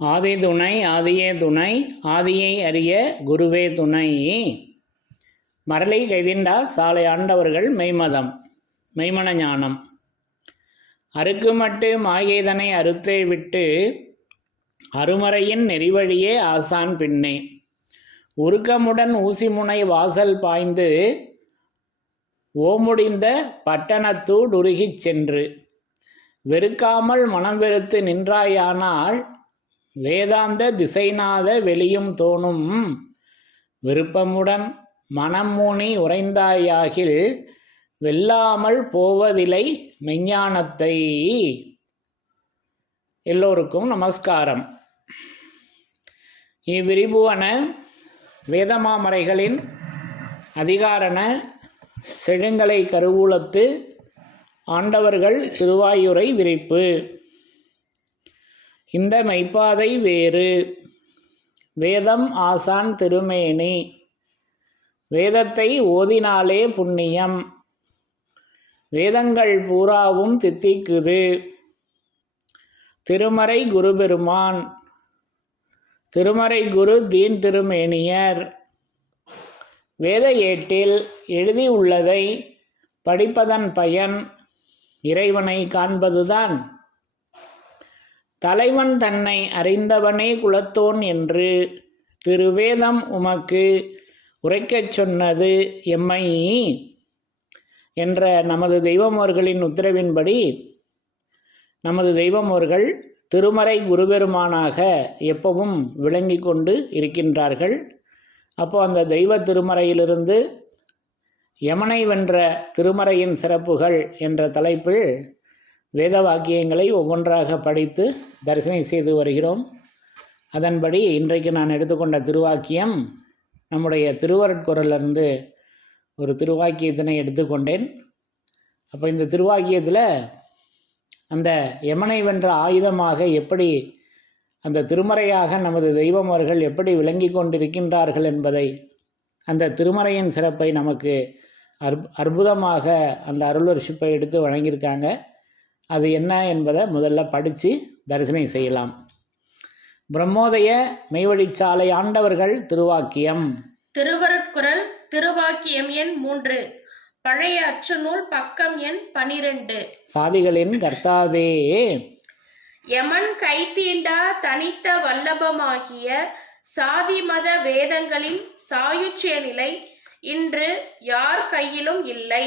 ஆதி துணை ஆதியே துணை ஆதியை அறிய குருவே துணை. மரளை கைதிண்டா சாலை ஆண்டவர்கள் மெய்மதம் மெய்மன ஞானம். அறுக்குமட்டு மாயேதனை அறுத்தே விட்டு அருமறையின் நெறிவழியே ஆசான் பின்னே. உருக்கமுடன் ஊசிமுனை வாசல் பாய்ந்து ஓமுடிந்த பட்டணத்தூடுருகிச் சென்று வெறுக்காமல் மனம் வெறுத்து நின்றாயானால் வேதாந்த திசைநாத வெளியும் தோணும். விருப்பமுடன் மனம் மூனி உறைந்தாயாகில் வெல்லாமல் போவதில்லை மெஞ்ஞானத்தை. எல்லோருக்கும் நமஸ்காரம். இவ்விரிபுவன வேதமாமறைகளின் அதிகாரண செழுங்கலை கருவூலத்து ஆண்டவர்கள் திருவாயுரை விரிப்பு. இந்த மெய்ப்பாதை வேறு. வேதம் ஆசான் திருமேனி. வேதத்தை ஓதினாலே புண்ணியம். வேதங்கள் பூராவும் தித்திக்குது. திருமறை குரு பெருமான். திருமறை குரு தீன் திருமேனியர். வேத ஏட்டில் எழுதியுள்ளதை படிப்பதன் பயன் இறைவனை காண்பதுதான். தலைவன் தன்னை அறிந்தவனே குலத்தோன் என்று திருவேதம் உமக்கு உரைக்கச் சொன்னது எம்மை என்ற நமது தெய்வமோர்களின் உத்தரவின்படி நமது தெய்வமோர்கள் திருமறை குருபெருமானாக எப்பவும் விளங்கி கொண்டு இருக்கின்றார்கள். அப்போ அந்த தெய்வ திருமறையிலிருந்து யமனை வென்ற திருமறையின் சிறப்புகள் என்ற தலைப்பில் வேத வாக்கியங்களை ஒவ்வொன்றாக படித்து தரிசனை செய்து வருகிறோம். அதன்படி இன்றைக்கு நான் எடுத்துக்கொண்ட திருவாக்கியம் நம்முடைய திருவருட்குறளிலிருந்து ஒரு திருவாக்கியத்தினை எடுத்துக்கொண்டேன். அப்போ இந்த திருவாக்கியத்தில் அந்த யமனை வென்ற ஆயுதமாக எப்படி அந்த திருமறையாக நமது தெய்வமர்கள் எப்படி விளங்கி கொண்டிருக்கின்றார்கள் என்பதை, அந்த திருமறையின் சிறப்பை நமக்கு அற்புதமாக அந்த அருள்வரிசிப்பை எடுத்து வழங்கியிருக்காங்க. அது என்ன என்பதை முதல்ல படித்து தரிசனை செய்யலாம். பிரம்மோதய மெய்வழிச்சாலை ஆண்டவர்கள் திருவாக்கியம். திருவருட்குறள் திருவாக்கியம் எண் 3, பழைய அச்சுநூல் பக்கம் எண் 12. சாதிகளின் கர்த்தாவே, யமன் கைத்தீண்டா தனித்த வல்லபமாகிய சாதி மத வேதங்களின் சாயுச்சிய நிலை இன்று யார் கையிலும் இல்லை.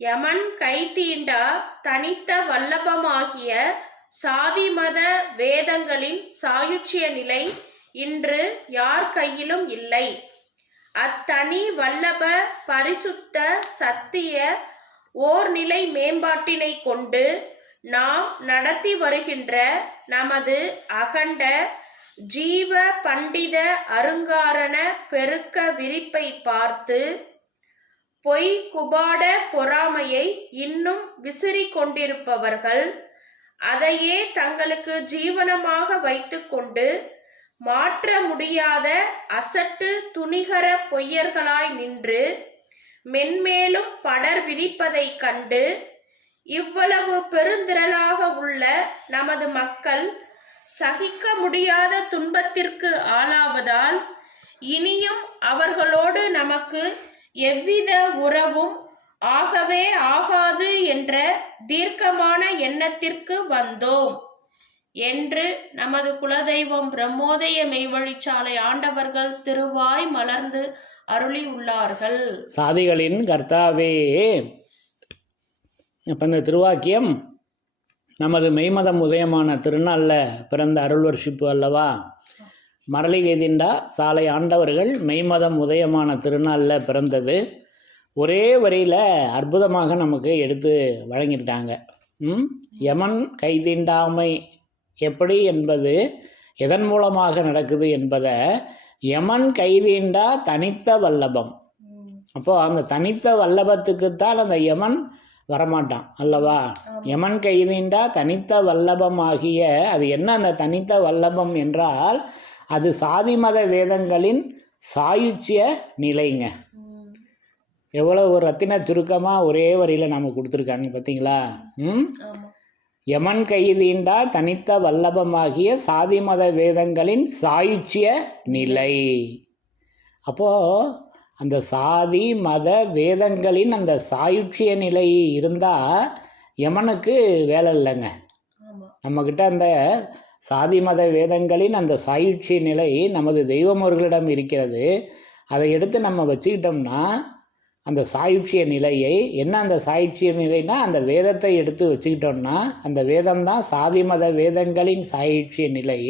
யமன் கைத்தீண்டா தனித்த வல்லபமாகிய சாதி மத வேதங்களின் சாயுச்சிய நிலை இன்று யார் கையிலும் இல்லை. அத்தனி வல்லப பரிசுத்த சத்திய ஓர் நிலை மேம்பாட்டினை கொண்டு நாம் நடத்தி வருகின்ற நமது அகண்ட ஜீவ பண்டித அருங்காரண பெருக்க விரிப்பை பார்த்து பொய் குபாட பொறாமையை இன்னும் விசிறி கொண்டிருப்பவர்கள் அதையே தங்களுக்கு ஜீவனமாக வைத்துக்கொண்டு மாற்ற முடியாத அசட்டு துணிகர பொய்யர்களாய் நின்று மென்மேலும் படர் விரிப்பதை கண்டு இவ்வளவு பெருந்திரளாக உள்ள நமது மக்கள் சகிக்க முடியாத துன்பத்திற்கு ஆளாவதால் இனியும் அவர்களோடு நமக்கு எவ்வித உறவும் ஆகவே ஆகாது என்ற தீர்க்கமான எண்ணத்திற்கு வந்தோம் என்று நமது குலதெய்வம் பிரம்மோதய மெய்வழிச்சாலை ஆண்டவர்கள் திருவாய் மலர்ந்து அருளி உள்ளார்கள். சாதிகளின் கர்த்தாவே. இப்போ இந்த திருவாக்கியம் நமது மெய்மதம் உதயமான திருநாளில் பிறந்த அருள்வர்ஷிப்பு அல்லவா. மரளை கைதிண்டா சாலை ஆண்டவர்கள் மெய்மதம் உதயமான திருநாளில் பிறந்தது. ஒரே வரியில் அற்புதமாக நமக்கு எடுத்து வழங்கிட்டாங்க. யமன் கைதீண்டாமை எப்படி என்பது எதன் மூலமாக நடக்குது என்பதை யமன் கைதீண்டா தனித்த வல்லபம். அப்போ அந்த தனித்த வல்லபத்துக்குத்தான் அந்த யமன் வரமாட்டான் அல்லவா. யமன் கைதீண்டா தனித்த வல்லபம் ஆகிய அது என்ன அந்த தனித்த வல்லபம் என்றால் அது சாதி மத வேதங்களின் சாயுச்சிய நிலைங்க. எவ்வளோ ஒரு ரத்தின சுருக்கமாக ஒரே வரியில் நம்ம கொடுத்துருக்காங்க பார்த்தீங்களா. யமன் கைதீண்டா தனித்த வல்லபமாகிய சாதி மத வேதங்களின் சாயுச்சிய நிலை. அப்போது அந்த சாதி மத வேதங்களின் அந்த சாயுச்சிய நிலை இருந்தால் யமனுக்கு வேலை இல்லைங்க. நம்மக்கிட்ட அந்த சாதி மத வேதங்களின் அந்த சாயுச்சிய நிலை நமது தெய்வமோர்களிடம் இருக்கிறது. அதை எடுத்து நம்ம வச்சுக்கிட்டோம்னா அந்த சாயுச்சிய நிலையை என்ன, அந்த சாயுச்சிய நிலைனா அந்த வேதத்தை எடுத்து வச்சுக்கிட்டோம்னா அந்த வேதம் தான் சாதி மத வேதங்களின் சாயுச்சிய நிலை.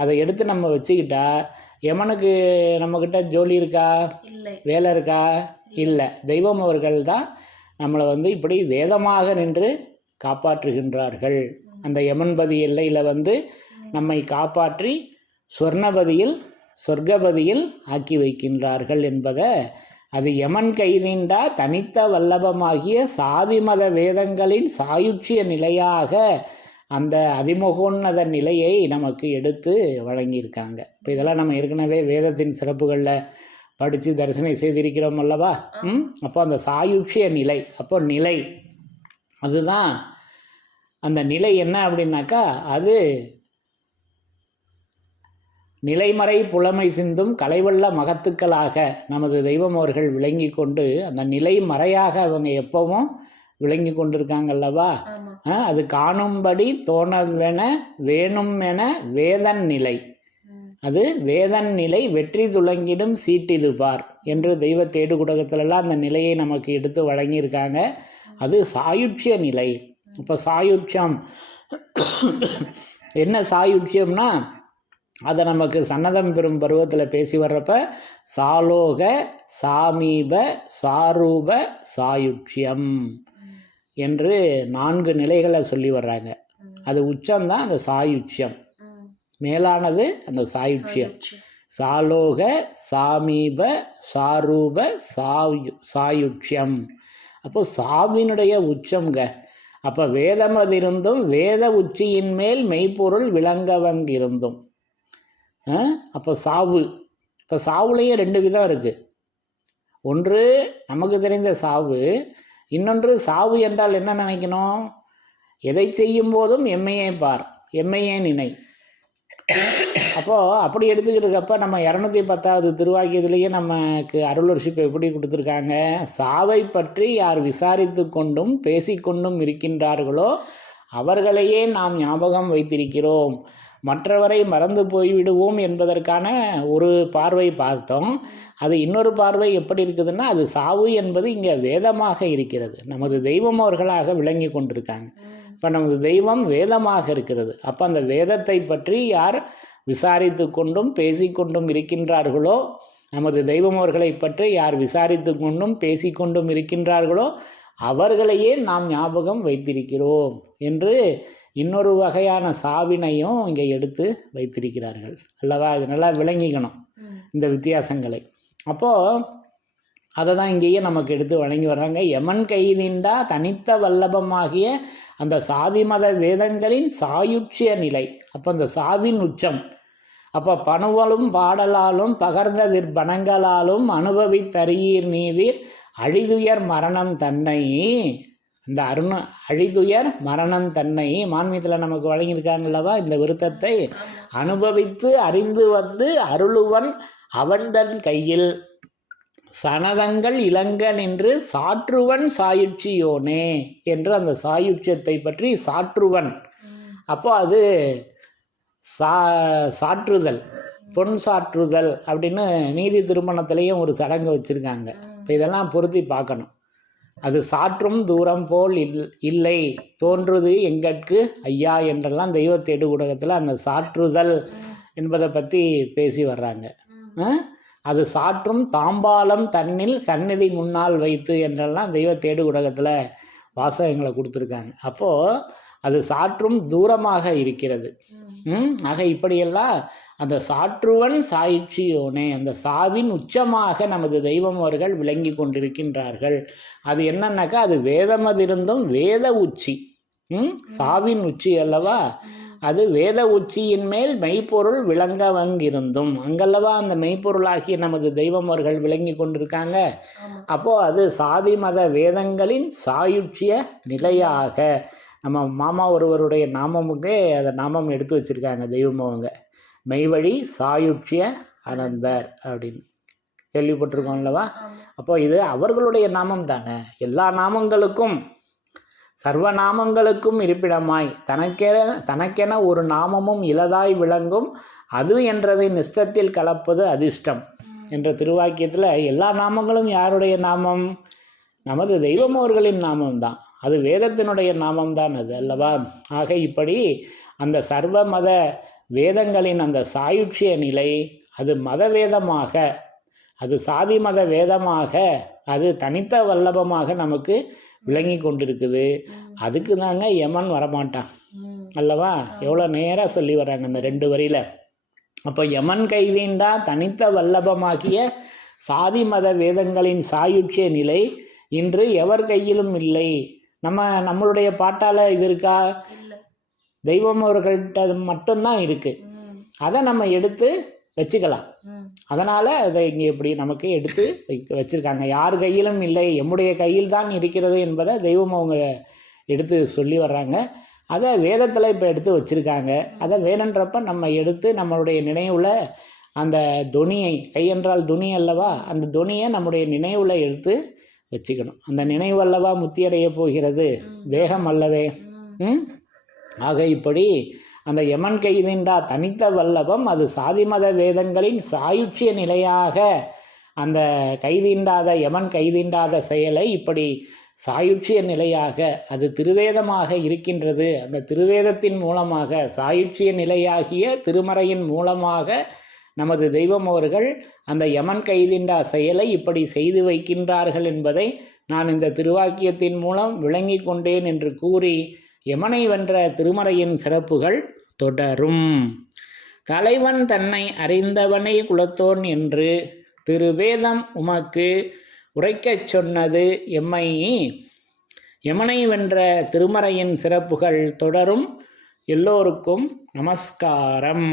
அதை எடுத்து நம்ம வச்சுக்கிட்டா யமனுக்கு நம்மக்கிட்ட ஜோலி இருக்கா, வேலை இருக்கா? இல்லை. தெய்வம் அவர்கள் தான் நம்மளை இப்படி வேதமாக நின்று காப்பாற்றுகின்றார்கள். அந்த யமன்பதி எல்லையில் நம்மை காப்பாற்றி சொர்ணபதியில் சொர்க்கபதியில் ஆக்கி வைக்கின்றார்கள் என்பதை, அது யமன் கைதீண்டா தனித்த வல்லபமாகிய சாதி மத வேதங்களின் சாயுச்சிய நிலையாக அந்த அதிமுகோன்னத நிலையை நமக்கு எடுத்து வழங்கியிருக்காங்க. இப்போ இதெல்லாம் நம்ம ஏற்கனவே வேதத்தின் சிறப்புகளில் படித்து தரிசனம் செய்திருக்கிறோம் அல்லவா? அப்போ அந்த சாயுச்சிய நிலை, அப்போ நிலை அதுதான். அந்த நிலை என்ன அப்படின்னாக்கா, அது நிலைமறை புலமை சிந்தும் கலைவல்ல மகத்துக்களாக நமது தெய்வம் அவர்கள் விளங்கி கொண்டு அந்த நிலைமறையாக அவங்க எப்பவும் விளங்கி கொண்டிருக்காங்கல்லவா? அது காணும்படி தோணவென வேணும் என வேதன் நிலை, அது வேதன் நிலை வெற்றி துளங்கிடும் சீட்டிது பார் என்று தெய்வ தேடு குடகத்திலலாம் அந்த நிலையை நமக்கு எடுத்து வழங்கியிருக்காங்க. அது சாயுட்சிய நிலை. இப்போ சாயுட்சம் என்ன? சாயுட்சியம்னா அதை நமக்கு சன்னதம் பெறும் பருவத்தில் பேசி வர்றப்ப சாலோக சாமீப சாரூப சாயுட்சியம் என்று 4 நிலைகளை சொல்லி வர்றாங்க. அது உச்சம்தான் அந்த சாயுட்சியம், மேலானது அந்த சாயுட்சியம். சாலோக சாமீப சாரூப சாயுட்சியம். அப்போ சாவினுடைய உச்சம்ங்க. அப்போ வேதமதிருந்தும் வேத உச்சியின் மேல் மெய்ப்பொருள் விளங்கவங்கிருந்தும். அப்போ சாவு, இப்போ சாவுலேயே 2 விதம் இருக்குது. ஒன்று நமக்கு தெரிந்த சாவு, இன்னொன்று சாவு என்றால் என்ன நினைக்கணும்? எதை செய்யும் போதும் எம்மையே பார், எம்மையே நினை. அப்போது அப்படி எடுத்துக்கிட்டு இருக்கப்போ நம்ம 210வது திருவாக்கியத்திலேயே நமக்கு அருளர்ஷிப் எப்படி கொடுத்துருக்காங்க? சாவை பற்றி யார் விசாரித்து கொண்டும் பேசிக்கொண்டும் இருக்கின்றார்களோ அவர்களையே நாம் ஞாபகம் வைத்திருக்கிறோம், மற்றவரை மறந்து போய்விடுவோம் என்பதற்கான ஒரு பார்வை பார்த்தோம். அது இன்னொரு பார்வை எப்படி இருக்குதுன்னா, அது சாவு என்பது இங்கே வேதமாக இருக்கிறது, நமது தெய்வம் அவர்களாக விளங்கி கொண்டிருக்காங்க. இப்போ நமது தெய்வம் வேதமாக இருக்கிறது. அப்போ அந்த வேதத்தை பற்றி யார் விசாரித்து கொண்டும் பேசிக்கொண்டும் இருக்கின்றார்களோ, நமது தெய்வம் அவர்களை பற்றி யார் விசாரித்து கொண்டும் பேசிக்கொண்டும் இருக்கின்றார்களோ அவர்களையே நாம் ஞாபகம் வைத்திருக்கிறோம் என்று இன்னொரு வகையான சாவினையும் இங்கே எடுத்து வைத்திருக்கிறார்கள் அல்லவா? இது நல்லா விளங்கிக்கணும் இந்த வித்தியாசங்களை. அப்போது அதை தான் இங்கேயே நமக்கு எடுத்து வழங்கி வர்றாங்க. யமன் கைதீண்டா தனித்த வல்லபமாகிய அந்த சாதி மத வேதங்களின் சாயுட்சிய நிலை. அப்போ அந்த சாவின் உச்சம். அப்போ பணுவலும் பாடலாலும் பகர்ந்த விற்பனங்களாலும் அனுபவித்தறியீர் நீவீர் அழிதுயர் மரணம் தன்னை. இந்த அழிதுயர் மரணம் தன்னை மான்மீகத்தில் நமக்கு வழங்கியிருக்காங்கல்லவா? இந்த விருத்தத்தை அனுபவித்து அறிந்து வந்து அருளுவன் அவன் தன் கையில் சனதங்கள் இளங்க நின்று சாற்றுவன் சாயுட்சியோனே என்று அந்த சாயுட்சியத்தை பற்றி சாற்றுவன். அப்போ அது சாற்றுதல், பொன் சாற்றுதல் அப்படின்னு நீதி திருமணத்திலையும் ஒரு சடங்கு வச்சுருக்காங்க. இப்போ இதெல்லாம் பொருத்தி பார்க்கணும். அது சாற்றும் தூரம் போல் இல்லை தோன்றுது எங்கட்கு ஐயா என்றெல்லாம் தெய்வத்தேடு ஊடகத்தில் அந்த சாற்றுதல் என்பதை பற்றி பேசி வர்றாங்க. அது சாற்றும் தாம்பாலம் தன்னில் சந்நிதி முன்னால் வைத்து என்றெல்லாம் தெய்வத்தேடு ஊடகத்தில் வாசகங்களை கொடுத்துருக்காங்க. அப்போது அது சாற்றும் தூரமாக இருக்கிறது. ஆக இப்படியெல்லாம் அந்த சாற்றுவன் சாயுட்சியோனே, அந்த சாவின் உச்சமாக நமது தெய்வம் அவர்கள் விளங்கி கொண்டிருக்கின்றார்கள். அது என்னன்னாக்கா, அது வேதமதிருந்தும் வேத உச்சி, சாவின் உச்சி அல்லவா? அது வேத உச்சியின் மேல் மெய்ப்பொருள் விளங்கவங்கிருந்தும், அங்கல்லவா அந்த மெய்ப்பொருளாகிய நமது தெய்வம் அவர்கள் விளங்கி கொண்டிருக்காங்க. அப்போது அது சாதி மத வேதங்களின் சாயுட்சிய நிலையாக நம்ம மாமா ஒருவருடைய நாமமுக்கே அதை நாமம் எடுத்து வச்சுருக்காங்க தெய்வம் அவங்க, மெய்வழி சாயுட்சிய அனந்தர் அப்படின்னு கேள்விப்பட்டிருக்கோம் அல்லவா. அப்போ இது அவர்களுடைய நாமம் தானே. எல்லா நாமங்களுக்கும் சர்வநாமங்களுக்கும் இருப்பிடமாய் தனக்கென ஒரு நாமமும் இலதாய் விளங்கும் அது என்றதை நிஷ்டத்தில் கலப்பது அதிர்ஷ்டம் என்ற திருவாக்கியத்தில் எல்லா நாமங்களும் யாருடைய நாமம்? நமது தெய்வம் அவர்களின் நாமம்தான். அது வேதத்தினுடைய நாமம்தான் அது அல்லவா. ஆக இப்படி அந்த சர்வ மத வேதங்களின் அந்த சாயுட்சிய நிலை அது மதவேதமாக, அது சாதி மத வேதமாக, அது தனித்த வல்லபமாக நமக்கு விளங்கி கொண்டிருக்குது. அதுக்கு தாங்க யமன் வரமாட்டான் அல்லவா. எவ்வளோ நேராக சொல்லி வர்றாங்க இந்த 2 வரியில். அப்போ யமன் கைதீண்டா தனித்த வல்லபமாகிய சாதி மத வேதங்களின் சாயுட்சிய நிலை இன்று எவர் கையிலும் இல்லை. நம்மளுடைய பாட்டால் இது இருக்கா? தெய்வம் அவர்கள்ட்ட மட்டும்தான் இருக்குது. அதை நம்ம எடுத்து வச்சுக்கலாம். அதனால் அதை இங்கே இப்படி நமக்கு எடுத்து வச்சுருக்காங்க. யார் கையிலும் இல்லை, எம்முடைய கையில் தான் இருக்கிறது என்பதை தெய்வம் அவங்க எடுத்து சொல்லி வர்றாங்க. அதை வேதத்தில் இப்போ எடுத்து வச்சுருக்காங்க. அதை வேணுன்றப்ப நம்ம எடுத்து நம்மளுடைய நினைவில் அந்த தொனியை, கை என்றால் துணி அல்லவா, அந்த தொனியை நம்முடைய நினைவில் எடுத்து வச்சுக்கணும். அந்த நினைவு அல்லவா முத்தியடைய போகிறது, வேகம் அல்லவே. ஆக இப்படி அந்த யமன் கைதீண்டா தனித்த வல்லபம் அது சாதிமத வேதங்களின் சாயுட்சிய நிலையாக அந்த கைதீண்டாத யமன் கைதீண்டாத செயலை இப்படி சாயுட்சிய நிலையாக அது திருவேதமாக இருக்கின்றது. அந்த திருவேதத்தின் மூலமாக சாயுட்சிய நிலையாகிய திருமறையின் மூலமாக நமது தெய்வம் அவர்கள் அந்த யமன் கைதீண்டா செயலை இப்படி செய்து வைக்கின்றார்கள் என்பதை நான் இந்த திருவாக்கியத்தின் மூலம் விளங்கி கொண்டேன் என்று கூறி யமனை வென்ற திருமறையின் சிறப்புகள் தொடரும். தலைவன் தன்னை அறிந்தவனை குலத்தோன் என்று திருவேதம் உமக்கு உரைக்கச் சொன்னது எம்மை. யமனை வென்ற திருமறையின் சிறப்புகள் தொடரும். எல்லோருக்கும் நமஸ்காரம்.